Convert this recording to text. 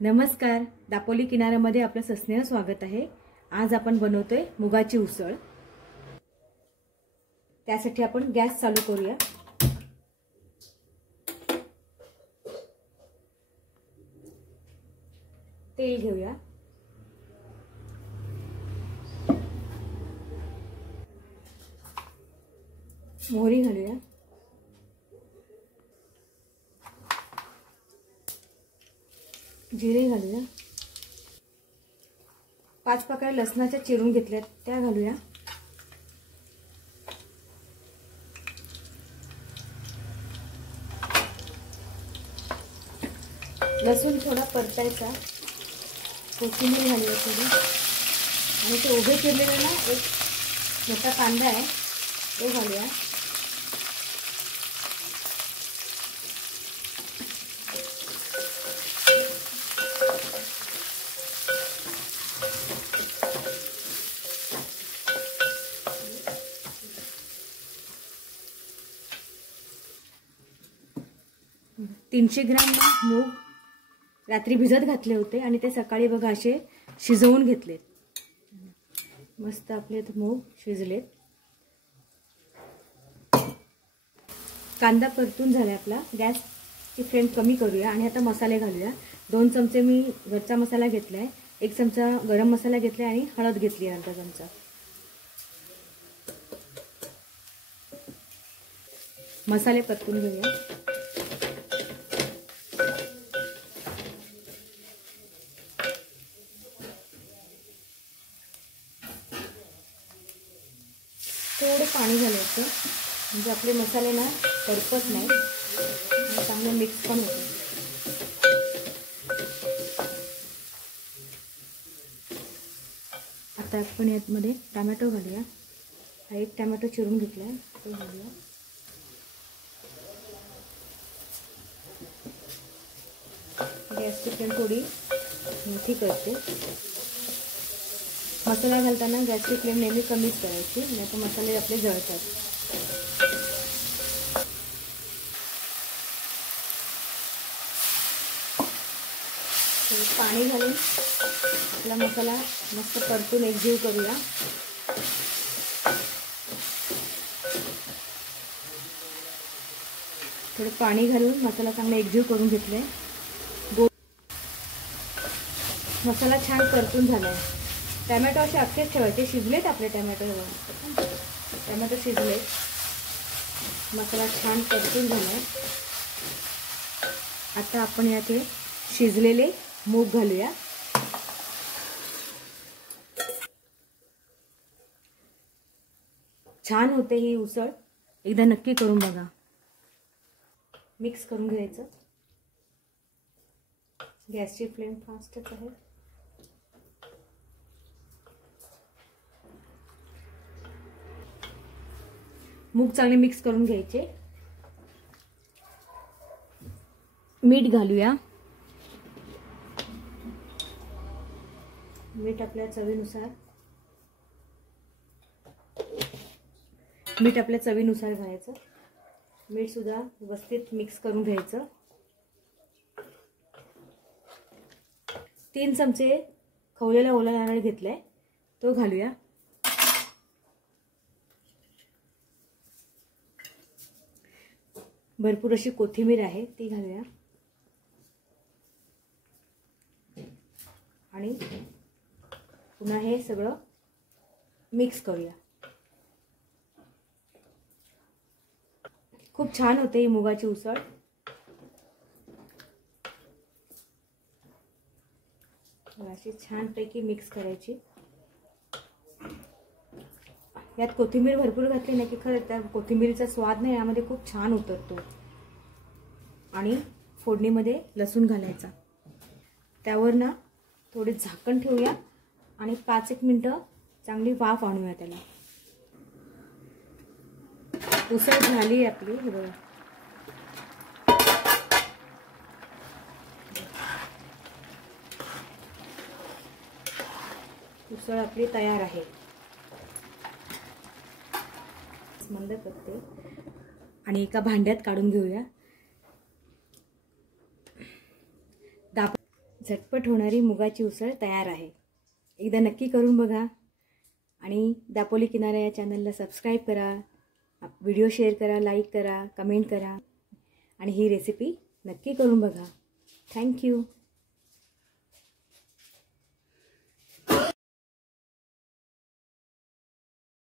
नमस्कार, दापोली किनाऱ्यामध्ये आपलं सस्नेह स्वागत आहे। आज आपण बनवतोय मुगाची उसळ। त्यासाठी आपण गॅस चालू करूया। तेल घेऊया। मोहरी घालूया। जिरे घालूया। 5 पाकळ्या लसणाच्या चिरून घेतल्यात त्या घालूया। लसूण थोडा परतायचा। कोथिंबीर घालूया थोडी आणि ते उभे चिरलेला ना एक मोठा कांदा आहे तो घालूया। तीनशे ग्रॅम मूग रात्री भिजत घातले होते आणि ते सकाळी बघा असे शिजवून घेतले। मस्त आपले मूग शिजले। कांदा परतून झाला आपला। गॅसची फ्लेम कमी करूया आणि आता मसाले घालूया। 2 चमचे मी घरचा मसाला घेतलाय, 1 चमचा गरम मसाला घेतलाय आणि हळद घेतली अर्धा चमचा। मसाले परतून घेऊया। थोडं पाणी घालायचं म्हणजे आपले मसाले ना करपत नाही, चांगले मिक्स पण होते। आता आपण यामध्ये टोमॅटो घालूया। हा 1 टोमॅटो चिरून घेतलाय तो घालूया। गॅसची फ्लेम थोडी मोठी करते। मसाला घालताना गॅसची फ्लेम नेहमी कमीच करायची, नाहीतर मसाले आपले जळतात। पाणी घालून आपला मसाला मस्त परतून एकजीव करूया। थोडं पाणी घालून मसाला चांगला एकजीव करून घेतलाय। मसाला छान परतून झालाय। टोमॅटो असे अख्खेच ठेवायचे। शिजलेत आपले टोमॅटो शिजले। मसाला छान परतून झालाय। आता आपण याचे शिजलेले मूग घालूया। छान होते ही उसळ, एकदा नक्की करून बघा। मिक्स करून घ्यायचं। गॅसची फ्लेम फास्टच आहे। मूग चांगले मिक्स करून घ्यायचे। मीठ घालूया। मीठ आपल्या चवीनुसार घालायचं। मीठ सुद्धा व्यवस्थित मिक्स करून घ्यायचं। 3 चमचे खवलेला ओला नारळ घेतलाय तो घालूया। भरपूर अशी कोथिंबीर आहे ती घालूया आणि पुन्हा हे सगळं मिक्स करूया। खूप छान होते ही मुगाची उसळ। अशी छानपैकी मिक्स करायची। यात कोथिंबीर भरपूर घातली नाही की खरं त्या कोथिंबीरीचा स्वाद नाही यामध्ये खूप छान उतरतो। आणि फोडणीमध्ये लसूण घालायचा। त्यावर ना थोडे झाकण ठेवूया आणि 5-1 मिनिटं चांगली वाफ आणूया त्याला। उसळ झाली आपली, हे बघा। उसळ आपली तयार आहे। मंद करते आणि एका भांड्यात काढून घेऊया। झटपट होणारी मुगाची उसळ तयार आहे. एकदा नक्की करून बघा आणि दापोली किनारा या चॅनलला सबस्क्राईब करा, व्हिडिओ शेअर करा, लाईक करा, कमेंट करा आणि ही रेसिपी नक्की करून बघा. थँक्यू.